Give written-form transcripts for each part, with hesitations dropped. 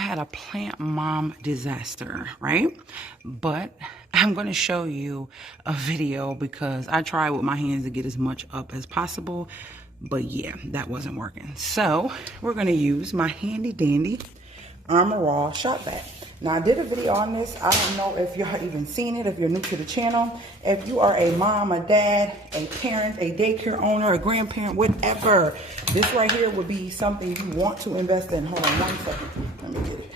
had a plant mom disaster, right? But I'm going to show you a video because I tried with my hands to get as much up as possible. But yeah, that wasn't working. So we're going to use my handy dandy Armoral shop vac. Now, I did a video on this. I don't know if y'all even seen it, if you're new to the channel. If you are a mom, a dad, a parent, a daycare owner, a grandparent, whatever, this right here would be something you want to invest in. Hold on 1 second. Let me get it.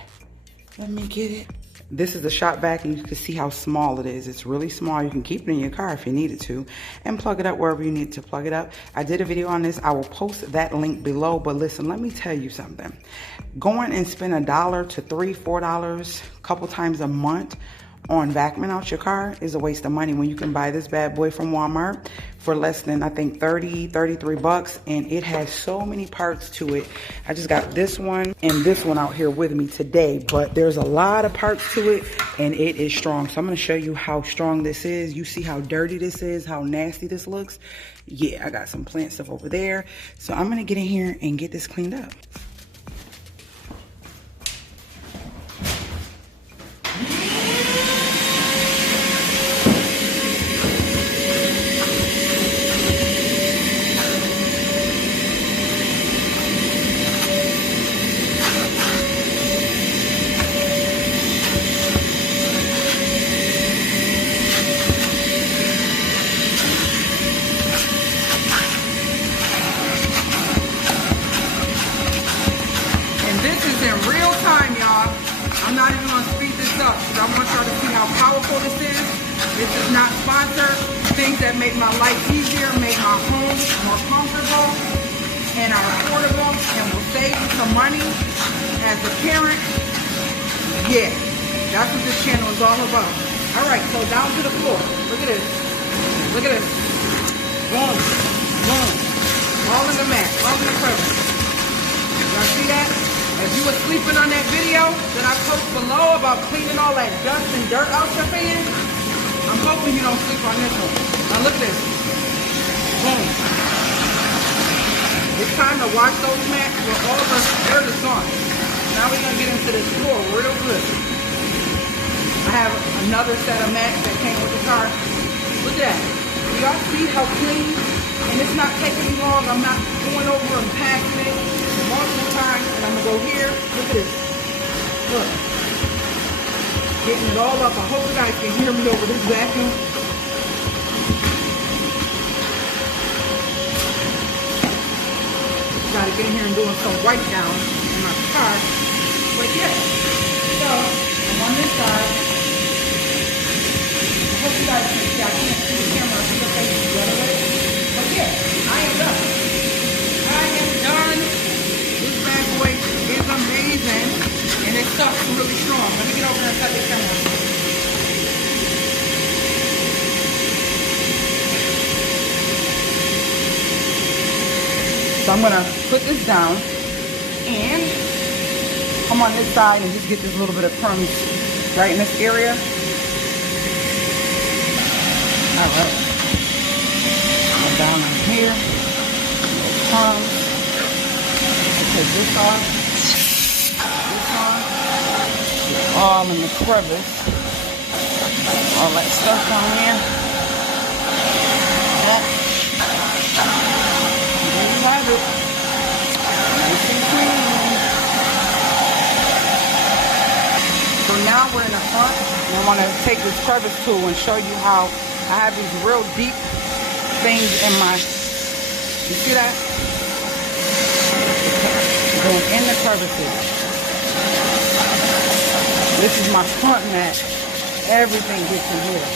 Let me get it. This is the shop vac, and you can see how small it is. It's really small. You can keep it in your car if you needed to and plug it up wherever you need to plug it up. I did a video on this. I will post that link below. But listen, let me tell you something. Going and spend $1 to $3, $4 a couple times a month on vacuuming out your car is a waste of money when you can buy this bad boy from Walmart for less than, I think, 30, 33 bucks. And it has so many parts to it. I just got this one and this one out here with me today, but there's a lot of parts to it and it is strong. So I'm going to show you how strong this is. You see how dirty this is, how nasty this looks. Yeah, I got some plant stuff over there. So I'm going to get in here and get this cleaned up. This is not sponsored. Things that make my life easier, make my home more comfortable and are affordable and will save you some money as a parent. Yeah, that's what this channel is all about. All right, so down to the floor. Look at this. Look at this. Boom, boom. All in the mat, all in the crevice. Y'all see that? If you were sleeping on that video that I post below about cleaning all that dust and dirt out your fan, I'm hoping you don't sleep on this one. Now look at this. Boom. It's time to wash those mats where all the dirt is gone. Now we're going to get into this floor real good. I have another set of mats that came with the car. Look at that. Y'all see how clean? And it's not taking me long. I'm not going over and passing it multiple times. And I'm going to go here. Look at this. Look. Getting it all up. I hope you guys can hear me over this vacuum. Got to get in here and doing some wipe down in my car. But yeah, so I'm on this side. I hope you guys can see. I can't see the camera. I think the face is the other way. But yeah, I am done. I am done. This bad boy is amazing. And this stuff's really strong. Let me get over here and cut this camera. So I'm gonna put this down and come on this side and just get this little bit of crumbs right in this area. All right. Go down in here. Crumbs. Take this off. All in the crevice. All that stuff on there. That. There you have it. Nice and clean. So now we're in the front. And I want to take this crevice tool and show you how I have these real deep things in my, you see that? Going in the crevices. This is my front mat. Everything gets in here.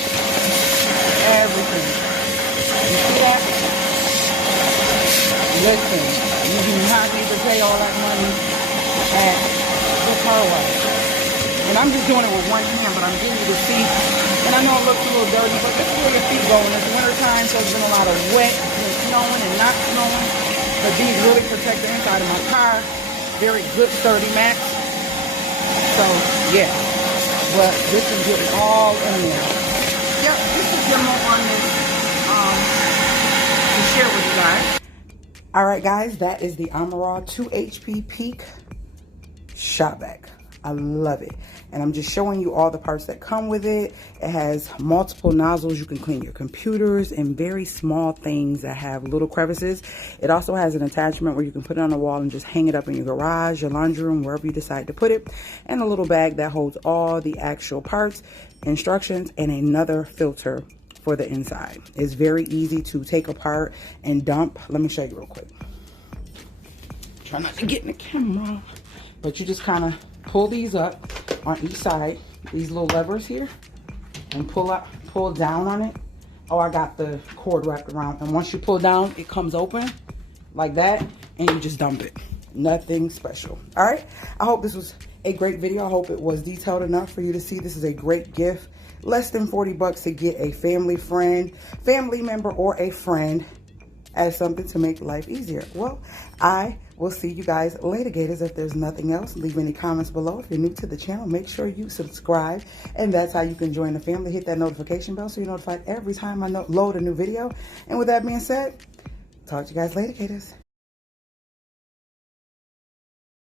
Everything. You see that? Listen, you do not need to pay all that money at the car wash. And I'm just doing it with one hand, but I'm getting you to see. And I know it looks a little dirty, but this is where your feet go. And it's winter time, so there's been a lot of wet and snowing and not snowing. But these really protect the inside of my car. Very good, sturdy mats. So, yeah. But this is getting all in there. Yep, just a demo on this to share with you guys. All right, guys, that is the Armoral 2 HP Peak shop vac. I love it. And I'm just showing you all the parts that come with it. It has multiple nozzles. You can clean your computers and very small things that have little crevices. It also has an attachment where you can put it on the wall and just hang it up in your garage, your laundry room, wherever you decide to put it. And a little bag that holds all the actual parts, instructions, and another filter for the inside. It's very easy to take apart and dump. Let me show you real quick. Try not to get in the camera. But you just kind of pull these up on each side, these little levers here, and pull down on it. Oh, I got the cord wrapped around. And once you pull down, it comes open like that, and you just dump it. Nothing special. All right. I hope this was a great video. I hope it was detailed enough for you to see. This is a great gift. Less than 40 bucks to get a family member, or a friend as something to make life easier. Well, I will see you guys later, Gators. If there's nothing else, leave any comments below. If you're new to the channel, make sure you subscribe, and that's how you can join the family. Hit that notification bell so you're notified every time I load a new video. And with that being said, talk to you guys later, Gators.